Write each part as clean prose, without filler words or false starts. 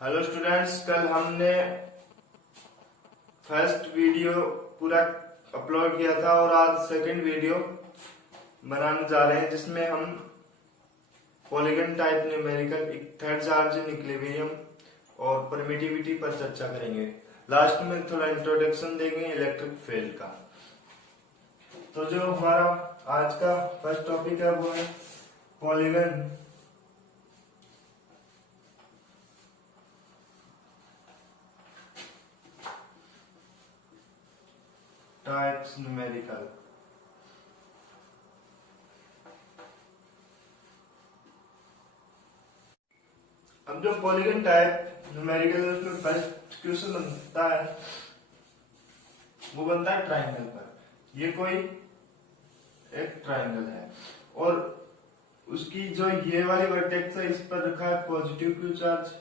Hello students, कल हमने first video पूरा अपलोड किया था और आज सेकंड वीडियो बनाने जा रहे हैं जिसमें हम polygon type numerical third charge equilibrium और परमिटिविटी पर चर्चा करेंगे। लास्ट में थोड़ा इंट्रोडक्शन देंगे इलेक्ट्रिक फील्ड का। तो जो हमारा आज का फर्स्ट टॉपिक है वो है पॉलीगन टाइप्स न्यूमेरिकल। अब जो पॉलीगन टाइप न्यूमेरिकल उसमें फर्स्ट क्वेश्चन बनता है वो बनता है ट्राइंगल पर। ये कोई एक ट्राइंगल है और उसकी जो ये वाली वर्टेक्स है इस पर रखा है पॉजिटिव क्यू चार्ज,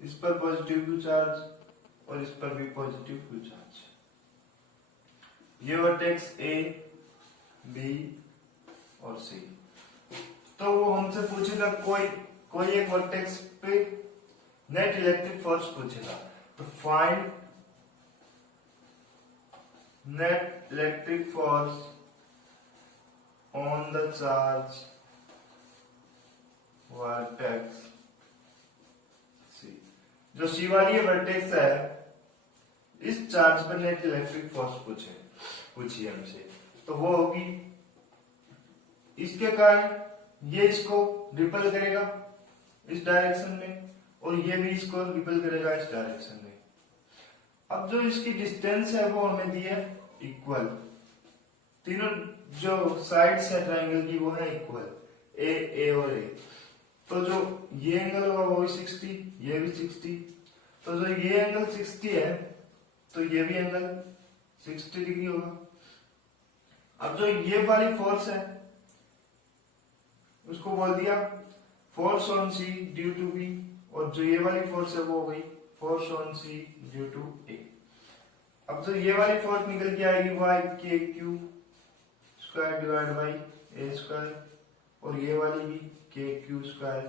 इस पर पॉजिटिव क्यू चार्ज और इस पर भी पॉजिटिव क्यू चार्ज। ये वर्टेक्स ए, बी और सी। तो वो हमसे पूछेगा कोई एक वर्टेक्स पे नेट इलेक्ट्रिक फोर्स पूछेगा, तो find net electric force on the charge vertex C. जो सी वाली वर्टेक्स है इस चार्ज पर नेट इलेक्ट्रिक फोर्स पूछिए हमसे, तो वो होगी इसके कारण ये इसको रिपल करेगा इस डायरेक्शन में और ये भी इसको रिपल करेगा इस डायरेक्शन में। अब जो इसकी डिस्टेंस है वो हमें दी है इक्वल, तीनों जो साइड्स है ट्रायंगल की वो है इक्वल, ए और ए। तो जो ये एंगल होगा वो भी 60, ये भी 60। तो जो ये एंगल 60 है तो ये भी एंगल 60 डिग्री होगा। अब जो ये वाली फोर्स है उसको बोल दिया force on C due to B, और जो ये वाली फोर्स है वो हो गई force on C due to A. अब जो ये वाली फोर्स निकल के आएगी वो आएगी के Q square divide by A square, और ये वाली भी के Q square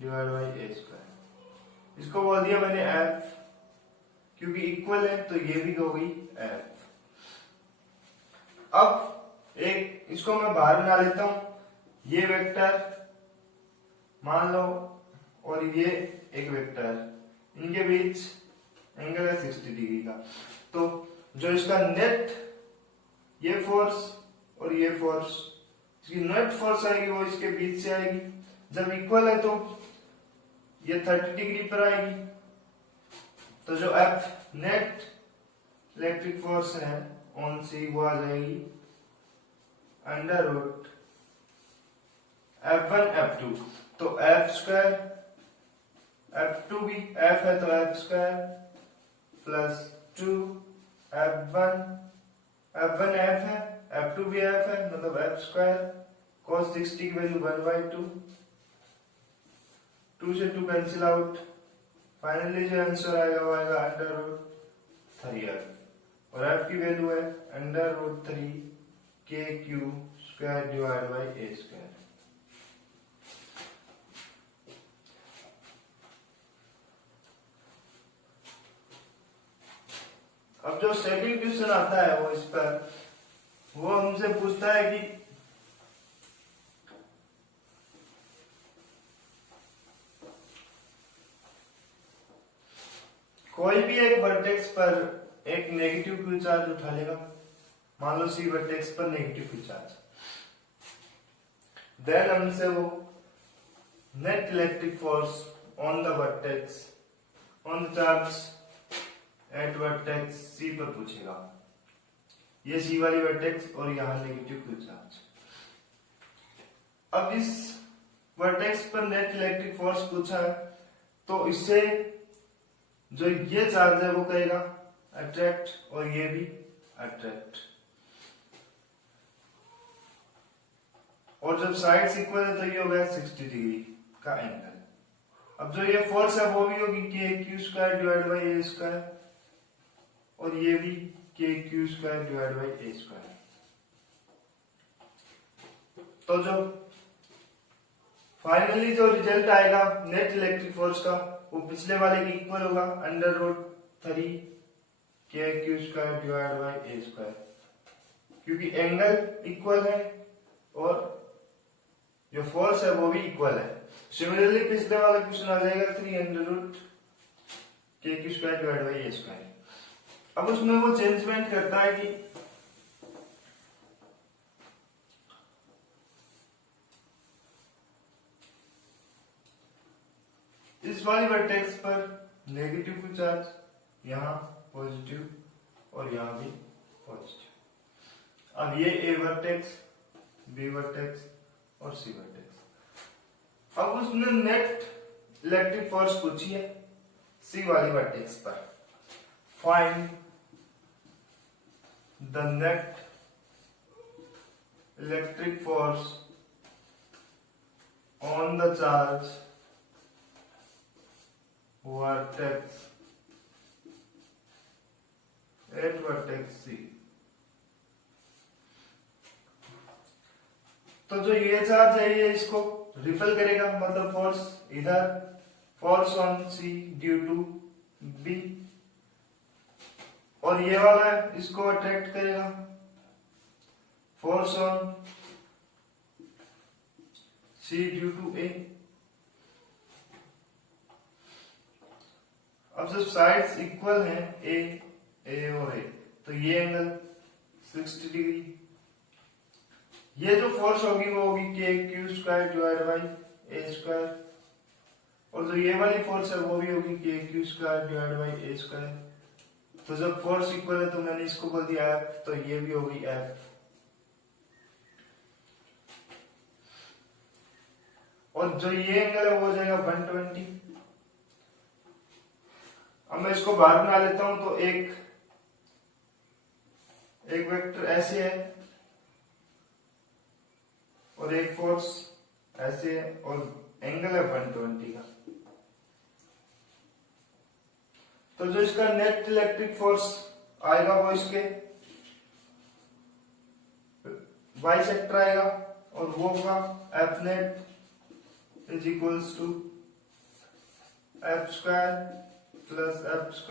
divide by A square. इसको बोल दिया मैंने एफ, क्योंकि इक्वल है तो ये भी हो गई एफ। अब एक इसको मैं बाहर बना लेता हूं, ये वेक्टर मान लो और ये एक वेक्टर, इनके बीच एंगल है 60 डिग्री का। तो जो इसका नेट ये फोर्स और ये फोर्स, इसकी नेट फोर्स आएगी वो इसके बीच से आएगी। जब इक्वल है तो ये 30 डिग्री पर आएगी। तो जो एफ नेट इलेक्ट्रिक फोर्स है ऑन सी वो आ जाएगी अंडर रूट F1 F2। तो F स्क्वायर, F2 भी F है तो F square plus 2 F1 F है, F2 भी F है मतलब F स्क्वायर cos 60 की वैल्यू 1/2, 2 से 2 कैंसिल आउट, फाइनली जो आंसर आएगा वो आएगा अंडर रूट 3F और F की वैल्यू है अंडर रूट 3 के Q square divide by A square. अब जो सेकंड क्वेश्चन आता है वो इस पर वो हमसे पूछता है कि कोई भी एक वर्टेक्स पर एक नेगेटिव क्यू चार्ज उठा लेगा, मान लो सी वर्टेक्स पर नेगेटिव क्यू चार्ज, देन हमसे वो net electric force on the vertex on the charge at vertex C पर पूछेगा। ये सी वाली वर्टेक्स और यहां नेगेटिव क्यू चार्ज। अब इस वर्टेक्स पर नेट इलेक्ट्रिक फोर्स पूछा है तो इससे जो ये चार्ज है वो कहेगा अट्रैक्ट और ये भी अट्रैक्ट, और जब साइड्स इक्वल है तो ये हो गया 60 डिग्री का एंगल। अब जो ये फोर्स है वो भी होगी के Q square divide by A square और ये भी के Q square divide by A square. तो जो फाइनली जो रिजल्ट आएगा नेट इलेक्ट्रिक फोर्स का वो पिछले वाले की इक्वल होगा √3 KQ² डिवाइड बाई A², क्योंकि एंगल इक्वल है और जो फोर्स है वो भी इक्वल है। सिमिलरली पिछले वाला क्वेश्चन आ जाएगा 300√KQ² डिवाइड बाई A²। अब उसमें वो चेंजमेंट करता है कि इस वाली वर्टेक्स पर नेगेटिव को चार्ज, यहाँ पॉजिटिव और यहाँ भी पॉजिटिव। अब ये A वर्टेक्स, B वर्टेक्स और C वर्टेक्स। अब उसने नेट इलेक्ट्रिक फोर्स पूछी है C वाली वर्टेक्स पर। Find the net electric force on the charge vertex eight vertex C। तो जो ये चार्ज है ये इसको रिपेल करेगा, मतलब फोर्स इधर, force on C due to B, और ये वाला है इसको अट्रैक्ट करेगा, force on C due to A। अब जब साइड्स इक्वल हैं A और A, तो ये एंगल 60 डिग्री, ये जो फोर्स होगी वो होगी KQ² डिवाइड बाई A², और जो ये वाली फोर्स है वो भी होगी KQ² डिवाइड बाई A²। तो जब फोर्स इक्वल है तो मैंने इसको बोल दिया F, तो ये भी होगी F। और जो ये एंगल है वो हो जाएगा 120। अब मैं इसको बाहर बना लेता हूं, तो एक वेक्टर ऐसे है और एक फोर्स ऐसे है और एंगल है 120 का। तो जो इसका नेट इलेक्ट्रिक फोर्स आएगा वो इसके वाई सेक्टर आएगा, और वो होगा F net is equals to F² plus F²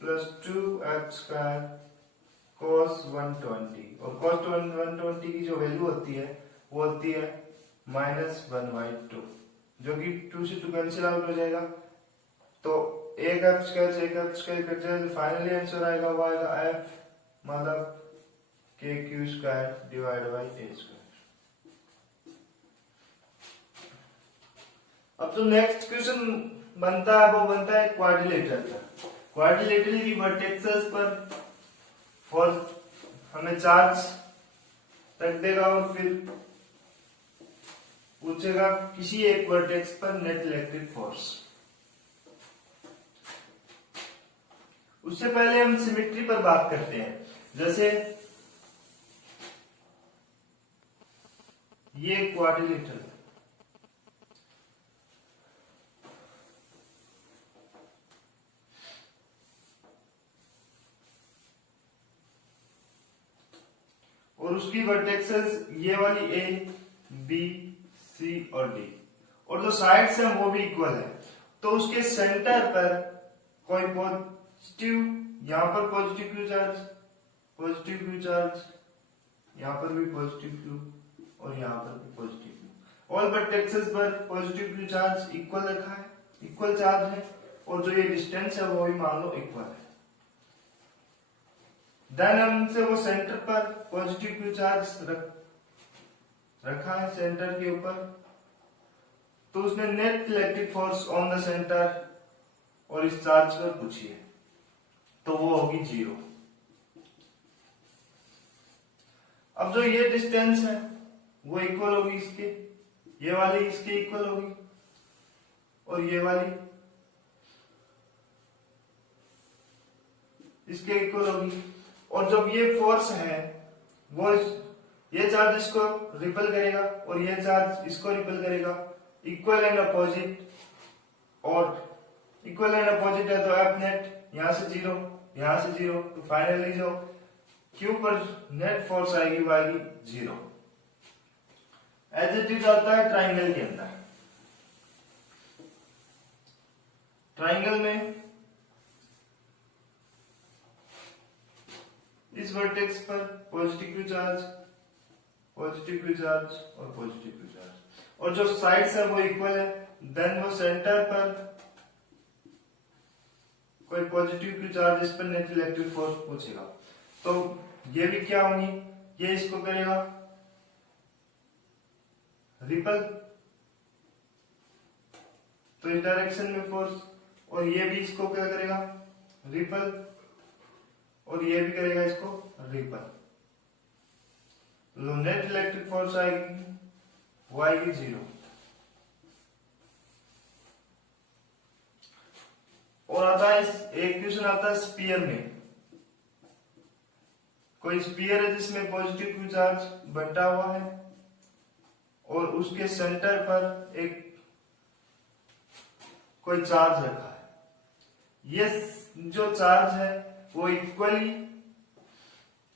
plus 2F² cos 120, और cos 120 की जो वैल्यू होती है वो होती है -1/2, जो कि 2 से 2 कैंसिल आउट हो जाएगा, तो एक F² से एक F² कट जाए, तो फाइनली आंसर आएगा वो आएगा F, मतलब KQ² डिवाइड बाई A²। अब जो नेक्स्ट क्वेश्चन बनता है वो बनता है क्वाड्रिलेटरल का। क्वाड्रिलेटरल की वर्टेक्सेस पर फोर्स हमें चार्ज रख देगा और फिर पूछेगा किसी एक वर्टेक्स पर नेट इलेक्ट्रिक फोर्स। उससे पहले हम सिमेट्री पर बात करते हैं। जैसे ये क्वाड्रिलेटरल, और उसकी वर्टेक्सेस ये वाली A, B, C और D, और जो साइड्स हैं वो भी इक्वल है, तो उसके सेंटर पर कोई पॉजिटिव, यहां पर positive Q charge, positive Q charge, यहां पर भी पॉजिटिव क्यू और यहां पर भी पॉजिटिव क्यू। ऑल वर्टेक्सेस पर पॉजिटिव क्यू चार्ज इक्वल रखा है, इक्वल चार्ज है, और जो ये डिस्टेंस है वो भी मान लो इक्वल है। देन हमसे वो सेंटर पर पॉजिटिव क्यू चार्ज रखा है सेंटर के ऊपर, तो उसने net electric force on the centre और इस चार्ज पर पूछी है, तो वो होगी 0। अब जो ये डिस्टेंस है वो इक्वल होगी इसके, ये वाली इसके इक्वल होगी और ये वाली इसके इक्वल होगी, और जब ये फोर्स है वो ये चार्ज इसको रिपेल करेगा और ये चार्ज इसको रिपेल करेगा, इक्वल एंड अपोजिट, और इक्वल एंड अपोजिट है तो F नेट यहां से 0 यहां से 0, तो फाइनली जो Q पर नेट फोर्स आएगी वो आएगी 0। एज इट इज आता है ट्राइंगल के अंदर। ट्राइंगल में इस वर्टेक्स पर पॉजिटिव क्यू चार्ज और पॉजिटिव क्यू चार्ज, और जो साइड्स है वो इक्वल है, देन वो सेंटर पर कोई पॉजिटिव क्यू चार्ज, इस पर नेट इलेक्ट्रिक फोर्स पूछेगा, तो ये भी क्या होंगी, ये इसको करेगा रिपल, तो इस डायरेक्शन में फोर्स, और ये भी इसको क्या करेगा रिपल, और ये भी करेगा इसको रिपल, तो नेट इलेक्ट्रिक फोर्स आएगी वो आएगी 0। और आता है एक क्वेश्चन आता है स्पीयर में, कोई स्पीयर है जिसमें पॉजिटिव क्यू चार्ज बंटा हुआ है और उसके सेंटर पर एक कोई चार्ज रखा है, ये जो चार्ज है वो इक्वली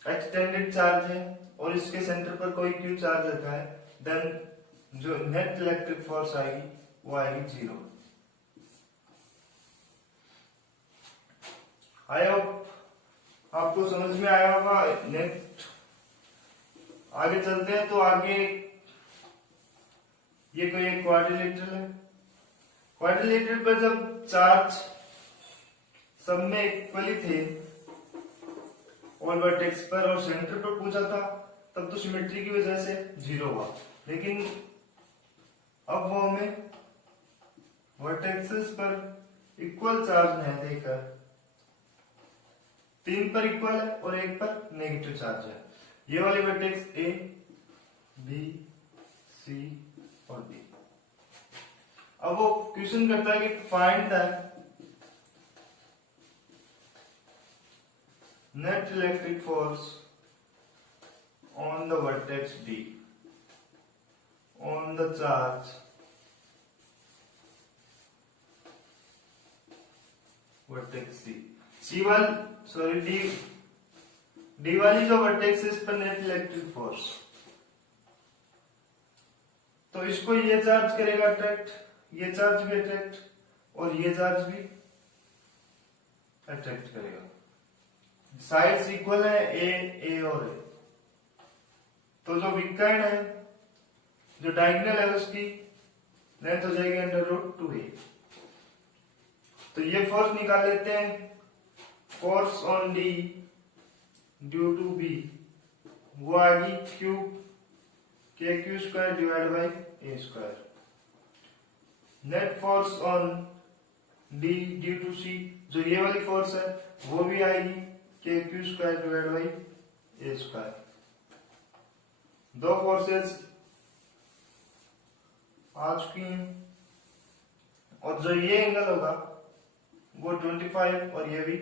एक्सटेंडेड चार्ज है और इसके सेंटर पर कोई क्यू चार्ज रखा है, देन जो नेट इलेक्ट्रिक फोर्स आएगी वो आएगी 0। आई होप आपको समझ में आया होगा। नेक्स्ट आगे चलते हैं, तो आगे ये कोई एक क्वाड्रिलेटरल है, क्वाड्रिलेटरल पर जब चार्ज सब में इक्वली थे और वर्टेक्स पर और सेंटर पर पूछा था, तब तो सिमेट्री की वजह से 0 हुआ, लेकिन अब वो हमें वर्टेक्सेस पर इक्वल चार्ज नहीं देकर 3 पर इक्वल है और 1 पर नेगेटिव चार्ज है, ये वाली वर्टेक्स ए बी सी और बी। अब वो क्वेश्चन करता है कि find the net electric force on the vertex D on the charge vertex C वाली D वाली जो वर्टेक्स है इस पर नेट इलेक्ट्रिक फोर्स, तो इसको ये चार्ज करेगा अट्रैक्ट, ये चार्ज भी अट्रैक्ट और ये चार्ज भी अट्रैक्ट करेगा, साइड्स इक्वल है ए और ए, तो जो विकर्ण है जो डायगोनल है उसकी लेंथ हो जाएगी √2a। तो ये फोर्स निकाल लेते हैं, force on D due to B वो आएगी KQ² divide by A²। Net force on D due to C, जो ये वाली फोर्स है वो भी आएगी KQ² डिवाइड बाई A²। दो फोर्सेस आ चुकी हैं, और जो ये एंगल होगा वो 25 और ये भी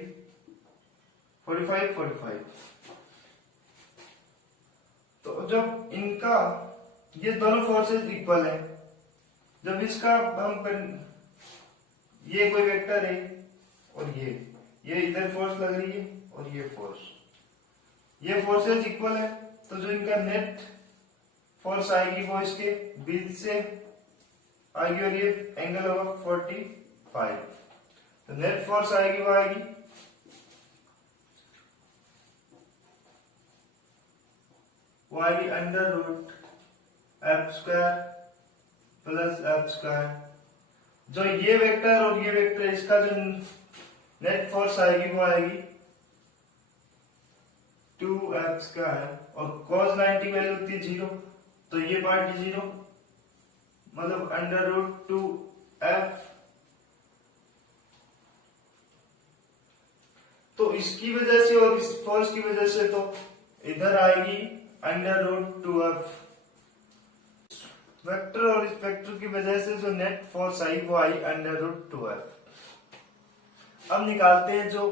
45। तो जब इनका ये दोनों फोर्सेस इक्वल है, जब इसका हम ये कोई वेक्टर है और ये इधर फोर्स लग रही है और ये फोर्सेस इक्वल है, तो जो इनका नेट फोर्स आएगी वो इसके बीच से आएगी और ये एंगल होगा 45, तो नेट फोर्स आएगी वो आएगी √f² प्लस f²। जो ये वेक्टर और ये वेक्टर इसका जो नेट फोर्स आएगी वो आएगी 2f², और cos 90 वैल्यू होती है 0, तो ये पार्ट 0, मतलब √2f। तो इसकी वजह से और इस फोर्स की वजह से तो इधर आएगी √2f वेक्टर, और इस वेक्टर की वजह से जो नेट फोर्स आई वो आई √2f। अब निकालते हैं जो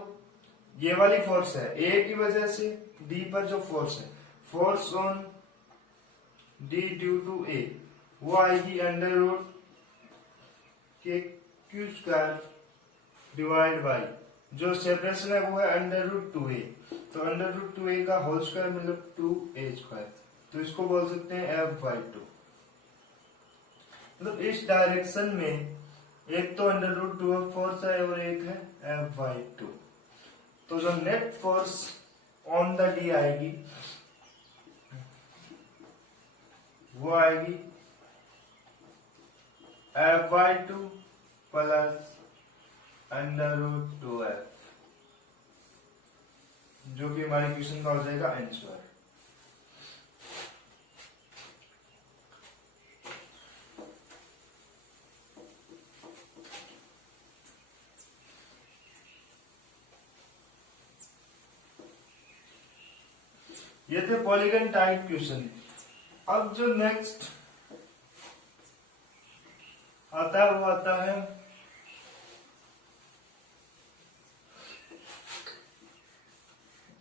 ये वाली फोर्स है ए की वजह से डी पर जो फोर्स है, force on D due to A वो आएगी √KQ² डिवाइड बाई जो सेपरेशन है वो है √2a, तो √2a का होल स्क्वायर मतलब 2a², तो इसको बोल सकते हैं f/2। मतलब इस डायरेक्शन में एक तो अंडर रूट 2 फोर्स है और एक है F/2। तो जो net force on the D आएगी वो आएगी F/2 plus under root 2F, जो कि हमारे क्वेश्चन का हो जाएगा आंसर। ये थे पॉलीगन टाइप क्वेश्चन। अब जो नेक्स्ट आता है वो आता है